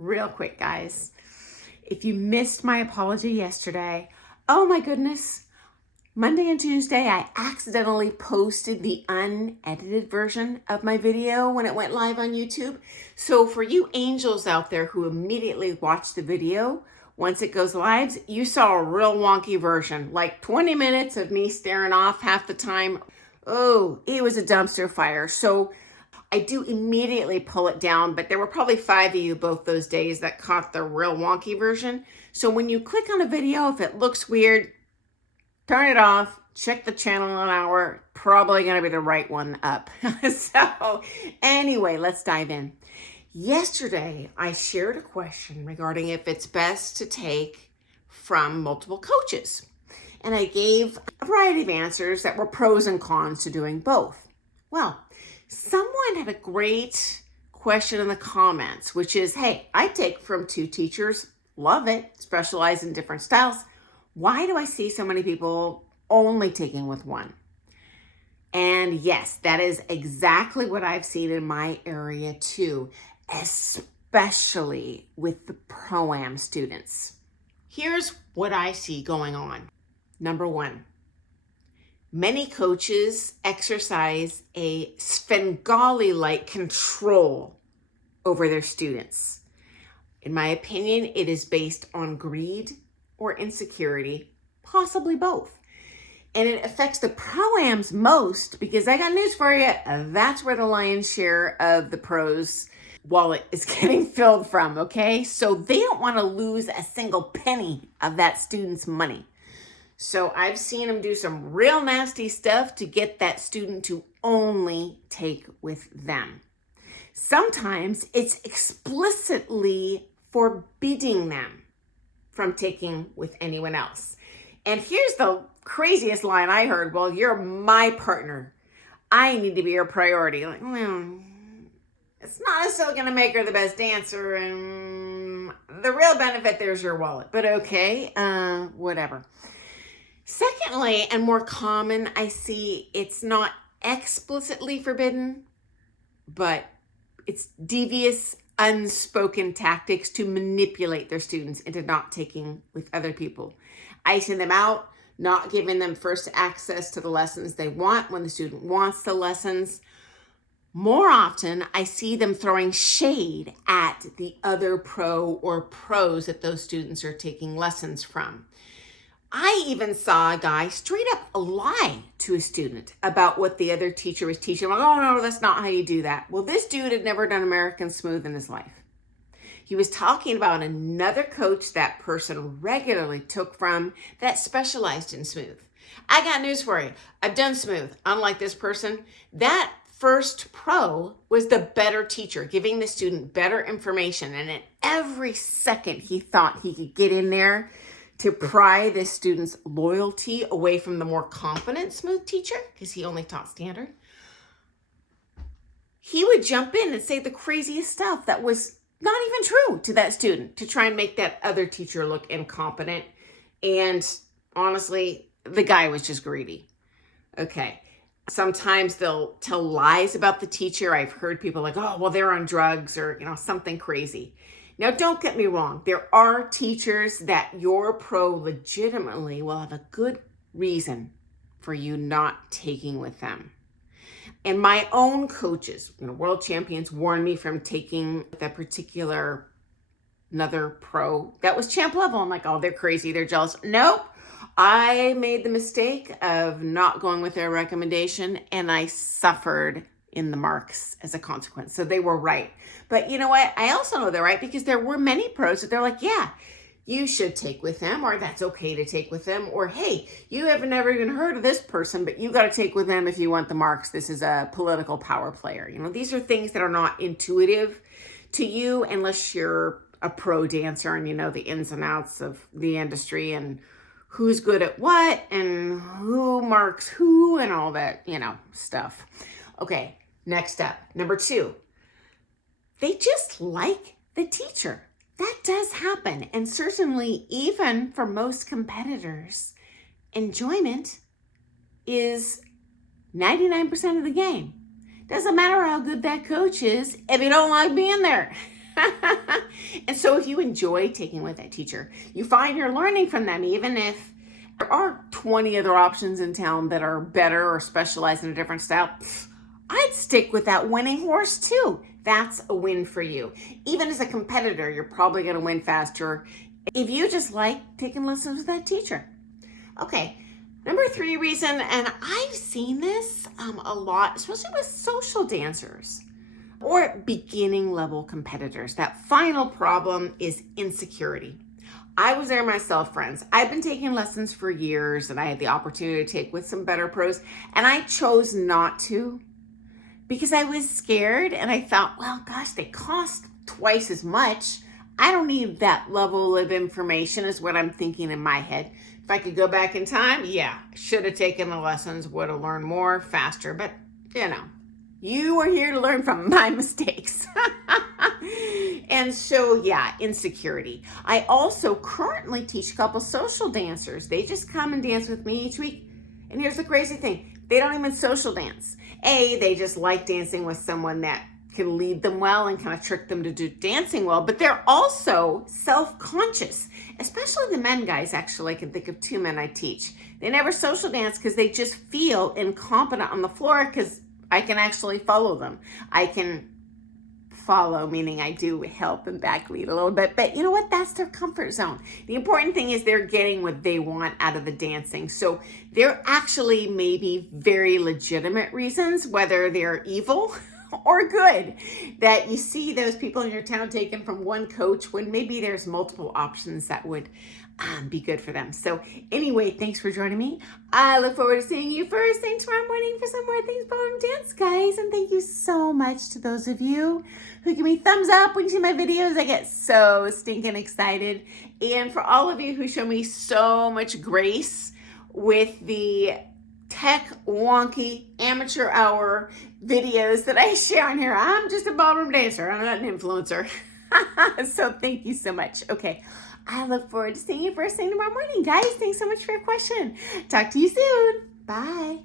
Real quick, guys. If you missed my apology yesterday, oh my goodness. Monday and Tuesday, I accidentally posted the unedited version of my video when it went live on YouTube. So for you angels out there who immediately watched the video, once it goes live, you saw a real wonky version, like 20 minutes of me staring off half the time. Oh, it was a dumpster fire. So I do immediately pull it down, but there were probably 5 of you both those days that caught the real wonky version. So when you click on a video, if it looks weird, turn it off, check the channel in an hour, probably gonna be the right one up. So anyway, let's dive in. Yesterday, I shared a question regarding if it's best to take from multiple coaches. And I gave a variety of answers that were pros and cons to doing both. Well, someone had a great question in the comments, which is, hey, I take from 2 teachers, love it, specialize in different styles. Why do I see so many people only taking with one? And yes, that is exactly what I've seen in my area too, especially with the Pro-Am students. Here's what I see going on. Number 1. Many coaches exercise a Svengali-like control over their students. In my opinion, it is based on greed or insecurity, possibly both. And it affects the Pro-Ams most because I got news for you, that's where the lion's share of the pros' wallet is getting filled from, okay? So they don't want to lose a single penny of that student's money. So I've seen them do some real nasty stuff to get that student to only take with them. Sometimes it's explicitly forbidding them from taking with anyone else. And here's the craziest line I heard. Well, you're my partner. I need to be your priority. Like, well, it's not necessarily going to make her the best dancer. And the real benefit there's your wallet. But okay, whatever. Secondly, and more common, I see it's not explicitly forbidden, but it's devious, unspoken tactics to manipulate their students into not taking with other people. Icing them out, not giving them first access to the lessons they want when the student wants the lessons. More often, I see them throwing shade at the other pro or pros that those students are taking lessons from. I even saw a guy straight up lie to a student about what the other teacher was teaching. I'm like, oh no, that's not how you do that. Well, this dude had never done American Smooth in his life. He was talking about another coach that person regularly took from that specialized in smooth. I got news for you. I've done smooth. Unlike this person, that first pro was the better teacher, giving the student better information. And at every second he thought he could get in there to pry this student's loyalty away from the more confident smooth teacher, because he only taught standard, he would jump in and say the craziest stuff that was not even true to that student to try and make that other teacher look incompetent. And honestly, the guy was just greedy. Okay. Sometimes they'll tell lies about the teacher. I've heard people like, oh, well, they're on drugs or, something crazy. Now, don't get me wrong. There are teachers that your pro legitimately will have a good reason for you not taking with them. And my own coaches, world champions, warned me from taking that particular another pro that was champ level. I'm like, oh, they're crazy. They're jealous. Nope. I made the mistake of not going with their recommendation and I suffered in the marks as a consequence. So they were right. But you know what? I also know they're right because there were many pros that they're like, yeah, you should take with them, or that's okay to take with them, or hey, you have never even heard of this person, but you got to take with them if you want the marks. This is a political power player. These are things that are not intuitive to you unless you're a pro dancer and you know the ins and outs of the industry and who's good at what and who marks who and all that, stuff. Okay, next up, number 2. They just like the teacher. That does happen. And certainly, even for most competitors, enjoyment is 99% of the game. Doesn't matter how good that coach is if you don't like being there. And so if you enjoy taking with that teacher, you find you're learning from them, even if there are 20 other options in town that are better or specialize in a different style, I'd stick with that winning horse too. That's a win for you. Even as a competitor, you're probably going to win faster if you just like taking lessons with that teacher. Okay, number 3 reason, and I've seen this a lot, especially with social dancers or beginning level competitors. That final problem is insecurity. I was there myself, friends. I've been taking lessons for years, and I had the opportunity to take with some better pros, and I chose not to because I was scared, and I thought, well, gosh, they cost twice as much. I don't need that level of information is what I'm thinking in my head. If I could go back in time, yeah, should have taken the lessons, would have learned more faster, but you are here to learn from my mistakes. And so, yeah, insecurity. I also currently teach a couple social dancers. They just come and dance with me each week. And here's the crazy thing. They don't even social dance. They just like dancing with someone that can lead them well and kind of trick them to do dancing well, but they're also self-conscious, especially the men guys. Actually, I can think of 2 men I teach. They never social dance because they just feel incompetent on the floor because I can actually follow them. I can follow, meaning I do help and back lead a little bit, but you know what? That's their comfort zone. The important thing is they're getting what they want out of the dancing. So they're actually maybe very legitimate reasons, whether they're evil or good, that you see those people in your town taken from one coach when maybe there's multiple options that would be good for them. So anyway, thanks for joining me. I look forward to seeing you first thing tomorrow morning for some more Things Ballroom Dance, guys. And thank you so much to those of you who give me thumbs up when you see my videos. I get so stinking excited. And for all of you who show me so much grace with the tech wonky amateur hour videos that I share on here. I'm just a ballroom dancer. I'm not an influencer. So thank you so much. Okay. I look forward to seeing you first thing tomorrow morning. Guys, thanks so much for your question. Talk to you soon. Bye.